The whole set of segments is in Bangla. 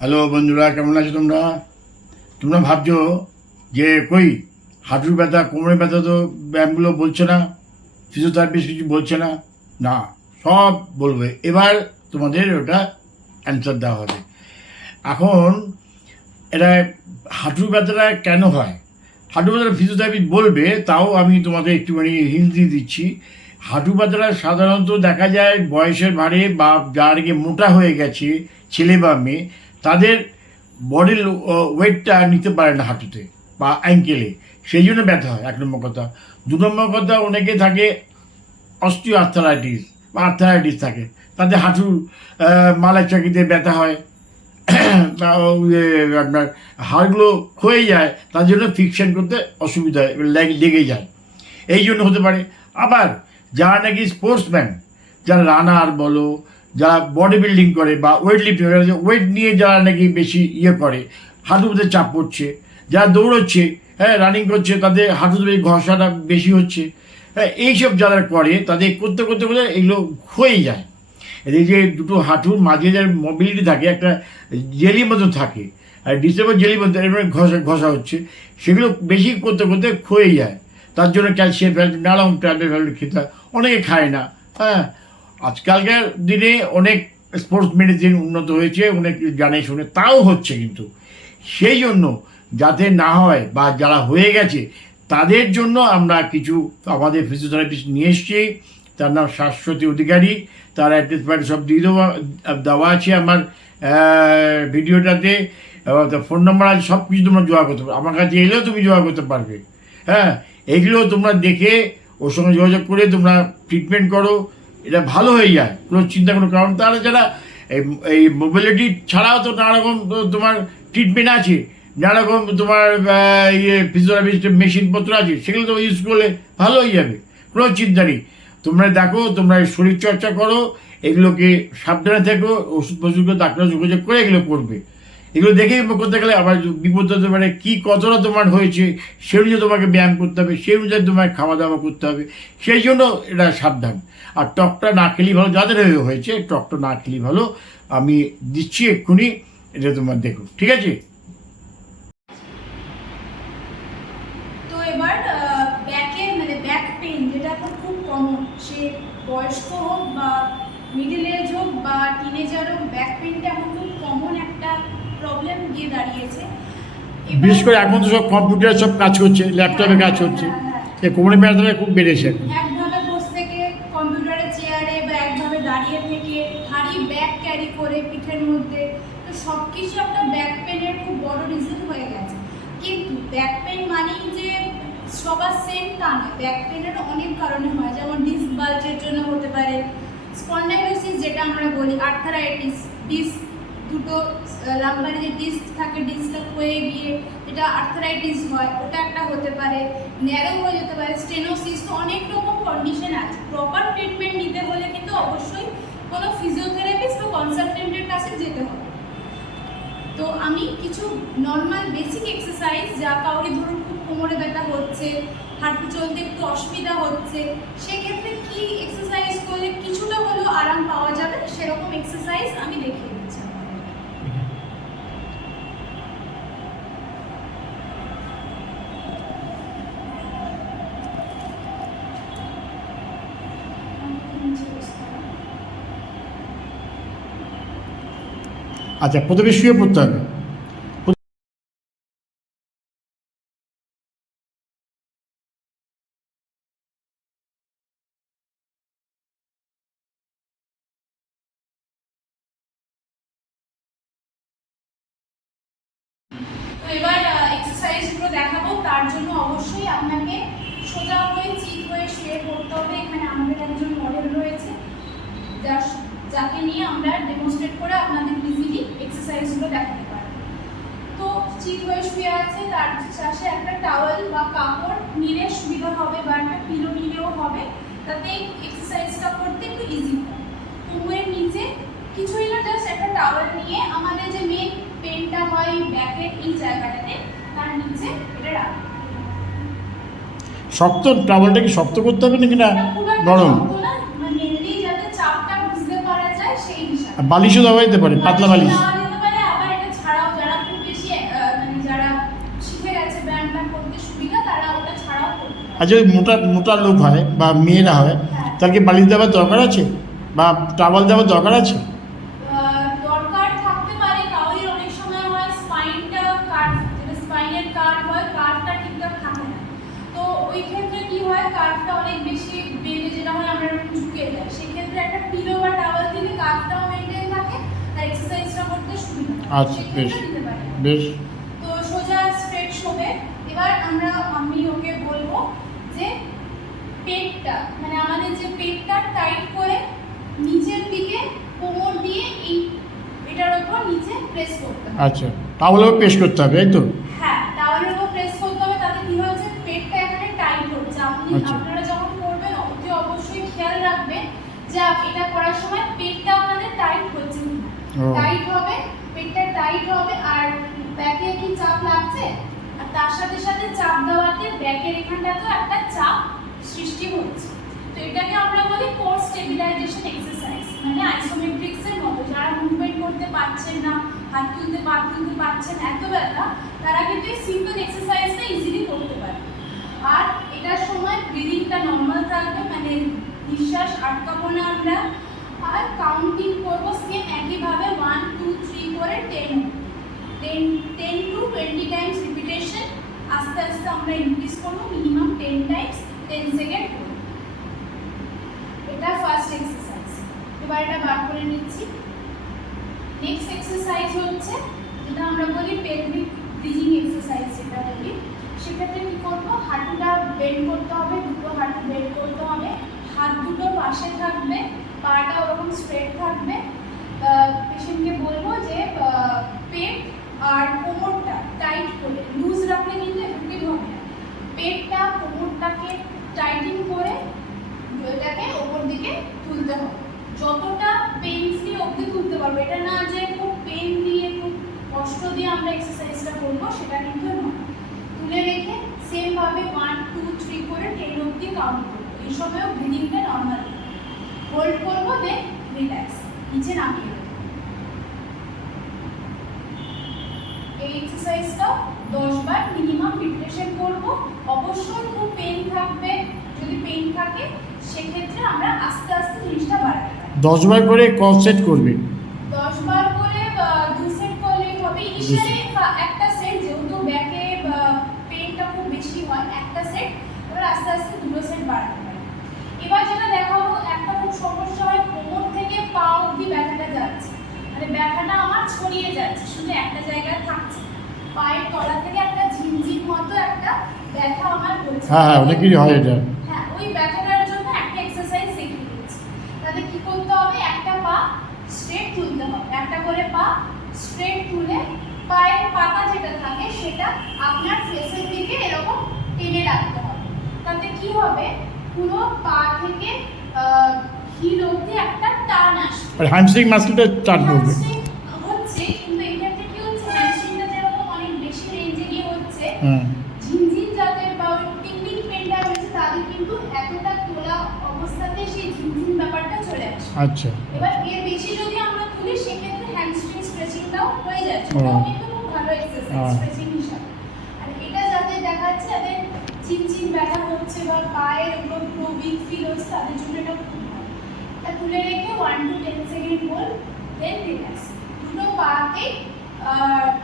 হ্যালো বন্ধুরা, কেমন আছো তোমরা? তোমরা ভাবছ যে কই, হাঁটুর ব্যথা, কোমরের ব্যথা তো ব্যায়ামগুলো বলছে না ফিজিওথেরাপিস্ট কিছু বলছে না। না, সব বলবে। এবার তোমাদের ওটা অ্যান্সার দেওয়া হবে। এখন এটা হাঁটুর ব্যথাটা কেন হয়? হাঁটু ব্যথাটা ফিজিওথেরাপিস্ট বলবে, তাও আমি তোমাদের একটুখানি হিন্ট দিয়ে দিচ্ছি। হাঁটু ব্যথাটা সাধারণত দেখা যায় বয়সের ভারে বা যার মোটা হয়ে গেছে, ছেলে বা মেয়ে তাদের বডির ওয়েটটা নিতে পারে না হাঁটুতে বা অ্যাঙ্কেলে সেই জন্য ব্যথা হয়, এক নম্বর কথা। দু নম্বর কথা, অনেকে থাকে অস্টিও আর্থারাইটিস বা আর্থারাইটিস থাকে। তাদের হাঁটুর মালার চাকিতে ব্যথা হয়। আপনার হাড়গুলো ক্ষয়ে যায়, তার জন্য ফিকশন করতে অসুবিধা হয় লেগে যায়। এই জন্য হতে পারে। আবার যারা নাকি স্পোর্টসম্যান যারা রানার বলো যারা বডি বিল্ডিং করে বা ওয়েট লিফটিং ওয়েট নিয়ে যারা নাকি বেশি ইয়ে করে হাঁটুতে চাপ পড়ছে, যারা দৌড়চ্ছে হ্যাঁ রানিং করছে, তাদের হাঁটুতে ঘষাটা বেশি হচ্ছে হ্যাঁ এইসব যারা করে, তাদের করতে করতে করতে এগুলো হয়ে যায়। এই যে দুটো হাঁটুর মাঝে যার মোবিলিটি থাকে, একটা জেলির মতো থাকে, আর ডিসেম্বর জেলি মতো এরকম ঘষা ঘষা হচ্ছে, সেগুলো বেশি করতে করতে ক্ষয়ে যায়। তার জন্য ক্যালসিয়াম ফ্যালসিয়াম নানা ট্যাবলেট ফ্যাবলেট খেতে অনেকে খায় না হ্যাঁ আজকালকার দিনে অনেক স্পোর্টস মেডিসিন উন্নত হয়েছে, অনেক জানে শুনে, তাও হচ্ছে কিন্তু। সেই জন্য যাতে না হয় বা যারা হয়ে গেছে, তাদের জন্য আমরা কিছু আমাদের ফিজিওথেরাপিস্ট নিয়ে এসেছি। তার নাম শাশ্বতী অধিকারী, তার অ্যাড্রেস প্যাড সব দিয়ে দেওয়া দেওয়া আছে আমার ভিডিওটাতে। ফোন নাম্বার আছে, সব কিছু তোমরা জোগাড় করতে পারবে। আমার কাছে এলেও তুমি জোগাড় করতে পারবে। হ্যাঁ এগুলো তোমরা দেখে ওর সঙ্গে যোগাযোগ করে তোমরা ট্রিটমেন্ট করো। এটা ভালো হয়ে যায়, কোনো চিন্তা, কোনো কারণ। তাহলে যারা এই মোবিলিটি ছাড়াও তো নানা রকম তোমার ট্রিটমেন্ট আছে, নানা রকম তোমার ইয়ে ফিজিওথেরাপিস্ট মেশিনপত্র আছে, সেগুলো তো ইউজ করলে ভালো হয়ে যাবে, কোনো চিন্তা নেই। তোমরা দেখো, তোমরা শরীর চর্চা করো, এগুলোকে সাবধানে থেকো ওষুধ ফষুধ ডাক্তার যোগাযোগ করে এগুলো করবে। এগুলো দেখে করতে গেলে আবার বিপদ হতে পারে, কী কতটা তোমার হয়েছে সেই অনুযায়ী তোমাকে ব্যায়াম করতে হবে, সেই অনুযায়ী তোমার খাওয়া দাওয়া করতে হবে, সেই জন্য এটা সাবধান। আর টকটা না খেলেই ভালো, যাদের হয়ে হয়েছে টকটা না খেলেই ভালো, আমি দিচ্ছি এক্ষুনি, এটা তোমার দেখো, ঠিক আছে? মানে সে বয়স্ক হোক বা মিডল এজ হোক বা টিনেজার হোক ব্যাক পেইনটা এখন প্রবলেম গিয়ে দাঁড়িয়েছে। বিশেষ করে এখন তো সব কম্পিউটার সব কাজ করছে ল্যাপটপে কাজ হচ্ছে। এই কোমরে ব্যথাটা খুব বেড়েছে একভাবে বসে থেকে কম্পিউটারের চেয়ারে বা একভাবে দাঁড়িয়ে থেকে ভারী ব্যাগ ক্যারি করে পিঠের মধ্যে তো সব কিছু একটা ব্যাক পেনের খুব বড় রিজন হয়ে গেছে। কিন্তু ব্যাক পেন মানেই যে সবার সেম তা নয় ব্যাক পেনের অনেক কারণে হয় যেমন ডিস্ক বাল্জের জন্য হতে পারে স্পন্ডাইলোসিস যেটা আমরা বলি আর্থারাইটিস ডিস্ক দুটো লাম্বারে যে ডিস্ক থাকে ডিস্কটা ক্ষয়ে গিয়ে যেটা আর্থারাইটিস হয়, ওটা একটা হতে পারে ন্যারো হয়ে যেতে পারে স্টেনোসিস তো অনেক রকম কন্ডিশন আছে। প্রপার ট্রিটমেন্ট নিতে হলে কিন্তু অবশ্যই কোনো ফিজিওথেরাপিস্ট বা কনসালটেন্টের কাছে যেতে হবে। তো আমি কিছু নর্মাল বেসিক এক্সারসাইজ যা কাউরি ধরুন খুব কোমরে ব্যথা হচ্ছে হাঁটতে চলতে একটু অসুবিধা হচ্ছে, সেক্ষেত্রে কি এক্সারসাইজ করলে কিছুটা হলেও আরাম পাওয়া যাবে, সেরকম এক্সারসাইজ আমি দেখিয়ে দিচ্ছি আপনাদের। আচ্ছা প্রথমে শুয়ে পড়তে হবে। দেখাবো। তার জন্য অবশ্যই আপনাকে সোজা হয়ে হয়ে হবে। আমাদের একজন মডেল রয়েছে। যাকে নিয়ে আমরা ডেমনস্ট্রেট করে আপনাদের এক্সারসাইজগুলো দেখাতে পারব তো চিত হয়ে শুয়ে আছে তার চাষে একটা টাওয়েল বা কাপড় নিলে সুবিধা হবে বা একটা পিলো নিলেও হবে। তাতে এক্সারসাইজটা করতে একটু ইজি হয়। কোমরের নিচে কিছুই না জাস্ট একটা টাওয়েল নিয়ে আমাদের যে মেন পেনটা হয় ব্যাকের এই জায়গাটাতে তার নিচে এটা রাখব। শক্ত টাওয়ালটা কি শক্ত করতে হবে নাকি না নরম? মানে পারা বালিশও দেওয়া যেতে পারে পাতলা বালিশ। আর যদি মোটা মোটা লোক হয় বা মেয়েরা হয় তার কি বালিশ দেওয়ার দরকার আছে? বা টাওয়াল দেওয়ার দরকার আছে? আহ, দরকার থাকতে পারে কাউরি অনেক সময় স্পাইনটা কাট স্পাইনের কাট কাটটা ঠিকঠাক থাকে না। তো ওই ক্ষেত্রে কি কাটটা অনেক বেশি বেড়ে যেটা আমরা এরকম ঝুঁকে যায় সেক্ষেত্রে একটা পিলো বা টাওয়াল দিলে কাটটাও মেনটেন থাকে আর এক্সারসাইজটা করতে সুবিধা হয়। আচ্ছা, বেশ। বেশ। তো সোজা স্ট্রেট শোবে। এবার আমরা আমি ওকে বলব যে পেটটা মানে আমাদের যে পেটটা টাইট করে নিচের দিকে কোমর দিয়ে এই এটার উপর নিচে প্রেস করতে হবে আচ্ছা টাওয়ালেও পেশ করতে হবে এই তো? হ্যাঁ টাওয়ালের উপর প্রেস করতে হবে তাতে কি হচ্ছে পেটটা এখানে টাইট হচ্ছে। আপনি আচ্ছা। আপনারা যখন করবেন অতি অবশ্যই খেয়াল রাখবেন যে এটা করার সময় পেটটা আপনাদের টাইট হচ্ছে। টাইট হবে পেটটা টাইট হবে আর ব্যাকে কি চাপ লাগছে? তার সাথে সাথে চাপ দেওয়াতে ব্যাকের এখানটাতেও একটা চাপ সৃষ্টি হচ্ছে। তো এটাকে আমরা বলি কোর স্টেবিলাইজেশন এক্সারসাইজ মানে আইসোমেট্রিক্সের মতো। যারা মুভমেন্ট করতে পারছেন না, হাত তুলতে পা তুলতে পারছেন এত ব্যথা, তারা কিন্তু এই সিম্পল এক্সারসাইজটা ইজিলি করতে পারে। আর এটার সময় ব্রিদিংটা নর্মাল থাকবে মানে নিঃশ্বাস আটকাবো না আমরা। আর কাউন্টিং করব সেম একইভাবে ওয়ান টু থ্রি করে ten ten ten to twenty times repetition আস্তে আস্তে আমরা ইনক্রিজ করব minimum ten times ten second এটা ফার্স্ট এক্সারসাইজ এবার এটা বার করে নিচ্ছি। নেক্সট এক্সারসাইজ হচ্ছে, যেটা আমরা বলি পেলভিক ব্রিজিং এক্সারসাইজ যেটা বলি সেক্ষেত্রে কি করব? হাঁটুটা বেন্ড করতে হবে, দুটো হাঁটু বেন্ড করতে হবে। হাত দুটো পাশে থাকবে, পাটা ওরকম স্ট্রেট থাকবে। পেশেন্টকে বলব যে পেট আর কোমরটা টাইট করে লুজ রাখলে কিন্তু এফেক্টিভ হবে না। পেটটা কোমরটাকে টাইটিং করে এটাকে ওপর দিকে তুলতে হবে। যতটা পেন ফ্রি অবধি তুলতে পারব, এটা না যে খুব পেন দিয়ে, খুব কষ্ট দিয়ে আমরা এক্সারসাইজটা করব, সেটা কিন্তু নয়। তুলে রেখে সেমভাবে ওয়ান টু থ্রি করে টেন অবধি কাউন্ট করব। এই সময়ও ব্রিদিংটা নর্মাল হোল্ড করব দেন রিল্যাক্স নিচে নামিয়ে এই এক্সারসাইজটা দশ বার মিনিমাম করব। অবশ্যই খুব পেন থাকবে। যদি পেন থাকে সেক্ষেত্রে আমরা আস্তে আস্তে জিনিসটা বাড়াতে পারি। দশবার করে ক সেট করবে। দশ বার করে বা দু সেট করলেই হবে। ইনিশিয়ালি একটা সেট যেহেতু ব্যাকে পেনটা খুব বেশি হয় একটা সেট এবার আস্তে আস্তে দুটো সেট বাড়াতে পারি এবার যেটা দেখাবো একটা খুব সমস্যা হয় কোমর থেকে পা অবধি ব্যথাটা যাচ্ছে মানে ব্যথাটা আমার ছড়িয়ে যাচ্ছে শুধু একটা জায়গায় থাকছে। পায়ের তলা থেকে একটা ঝিনঝিন মতো একটা ব্যথা আমার হচ্ছে। হ্যাঁ হ্যাঁ অনেকেরই হয় এটা। হ্যাঁ ওই ব্যথাটার জন্য একটা এক্সারসাইজ দেখিয়ে দিচ্ছি তাহলে কি করতে হবে? একটা পা স্ট্রেট তুলতে হবে। একটা করে পা স্ট্রেট তুলে পায়ের পাতা যেটা থাকে সেটা আপনার ফেসের দিকে এরকম টেনে রাখতে হবে। তাতে কি হবে? পুরো পা থেকে হিল অবধি একটা টান আসবে। আর হ্যামস্ট্রিং মাসলটা চার্জ করবে Hamstring হচ্ছে কিন্তু এই ক্ষেত্রে কি হচ্ছে হ্যামস্ট্রিংটা যেরকম অনেক বেশি রেঞ্জে গিয়ে হচ্ছে হ্যাঁ ঝিনঝিন যাদের বা ওই টিংটিং পেনটা রয়েছে তাদের কিন্তু এতটা তোলা অবস্থাতে সেই ঝিনঝিন আসে। আচ্ছা। এবার এর বেশি যদি আমরা তুলি সেক্ষেত্রে হ্যামস্ট্রিং স্ট্রেচিংটাও হয়ে যাচ্ছে। ও। ওটাও কিন্তু খুব ভালো এক্সারসাইজ। স্ট্রেচিং হিসাবে। আর এটা যাদের দেখাচ্ছে যাদের চিনচিন ব্যথা হচ্ছে বা পায়ের ওগুলো পুরো উইক ফিল হচ্ছে তাদের জন্য এটা খুব ভালো। তুলে রেখে one two ten second hold then relax দুটো পাতে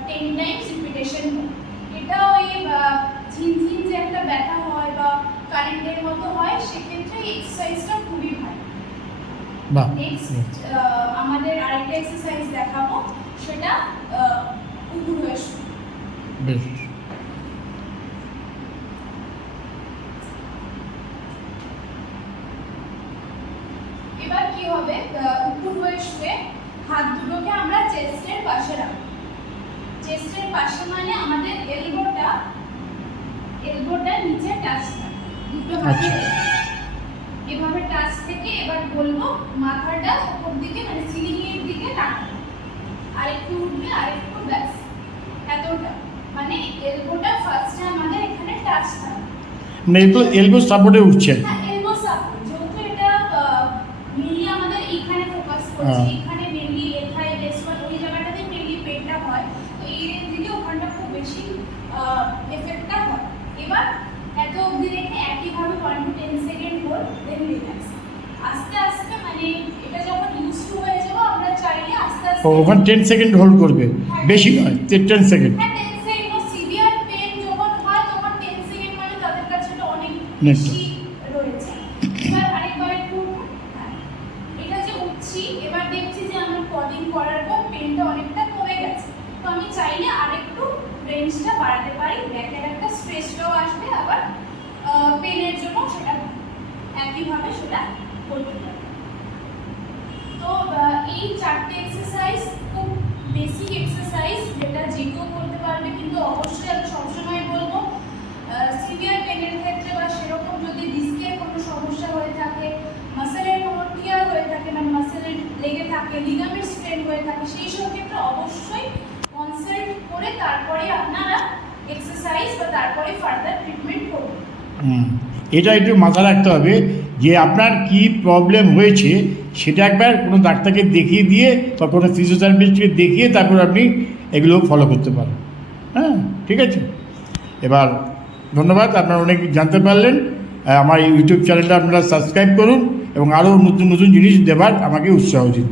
টেন টাইমস রিপিটেশন হোক এটা ওই ঝিনঝিন যে একটা ব্যথা হয় বা কারেন্টের মতো হয় সেক্ষেত্রে এক্সারসাইজটা খুবই ভালো। নেক্সট আমাদের আরেকটা এক্সারসাইজ দেখাবো। সেটা উপুর হয়ে। বেশ এবার কি হবে? উপুর হয়ে শুয়ে হাত দুটোকে আমরা চেস্টের পাশে রাখব। চেস্টের পাশে মানে আমাদের এলবোটা এলবোটা নিচে টাচ থাকবে দুটো হাতে আচ্ছা। এভাবে টাচ থেকে এবার বলব মাথাটা উপর দিকে মানে সিলিং এর দিকে রাখব। আর একটু উঠবে আর একটু ব্যাস। এতটা। মানে এলবোটা ফার্স্টে আমাদের এখানে টাচ থাকবে মানে তো এলবো সাপোর্টে উঠছে। হ্যাঁ এলবো সাপোর্ট যেহেতু এটা মেনলি আমাদের এখানে ফোকাস করছে হ্যাঁ। এখানে মেনলি লেখায় রেসপন্স ওই জায়গাটাতে মেনলি পেনটা হয় তো এই দিকে ওখানটা খুব বেশি এফেক্টটা হয় এবার এত অবধি রেখে একই ও ওখানে টেন সেকেন্ড হোল্ড করবে বেশি নয় টেন সেকেন্ড হ্যাঁ টেন সেকেন্ড সিভিয়ার পেন যখন হয় তখন টেন সেকেন্ড মানে তাদের কাছে এটা অনেক Next. বেশি রয়েছে এবার আরেকবার একটু হ্যাঁ, এটা যে উঠছি এবার দেখছি যে আমার কদিন করার পর পেনটা অনেকটা কমে গেছে তো আমি চাইলে আরেকটু রেঞ্জটা বাড়াতে পারি। ব্যাকের একটা স্ট্রেসটাও আসবে আবার পেনের জন্য সেটা একইভাবে সেটা করতে পারি তো আহ, এই চারটে এক্সারসাইজ খুব বেসিক এক্সারসাইজ যেটা যে কেউ করতে পারবে কিন্তু অবশ্যই আমি সবসময় বলব সিভিয়ার পেনের ক্ষেত্রে বা সেরকম যদি ডিস্কের কোনো সমস্যা হয়ে থাকে মাসেলের কোনো টিয়ার হয়ে থাকে মানে মাসেলের লেগে থাকে লিগামেন্ট স্ট্রেন হয়ে থাকে, সেই সব ক্ষেত্রে অবশ্যই কনসাল্ট করে তারপরে আপনারা এক্সারসাইজ বা তারপরে ফার্দার ট্রিটমেন্ট করবেন হুম। এটা একটু মাথায় রাখতে হবে যে আপনার কি প্রবলেম হয়েছে, সেটা একবার কোনো ডাক্তারকে দেখিয়ে দিয়ে বা কোনো ফিজিওথেরাপিস্টকে দেখিয়ে তারপর আপনি এগুলো ফলো করতে পারেন। হ্যাঁ ঠিক আছে? এবার ধন্যবাদ, আপনারা অনেক জানতে পারলেন। আমার ইউটিউব চ্যানেলটা আপনারা সাবস্ক্রাইব করুন এবং আরও নতুন নতুন জিনিস দেবার আমাকে উৎসাহ দিন।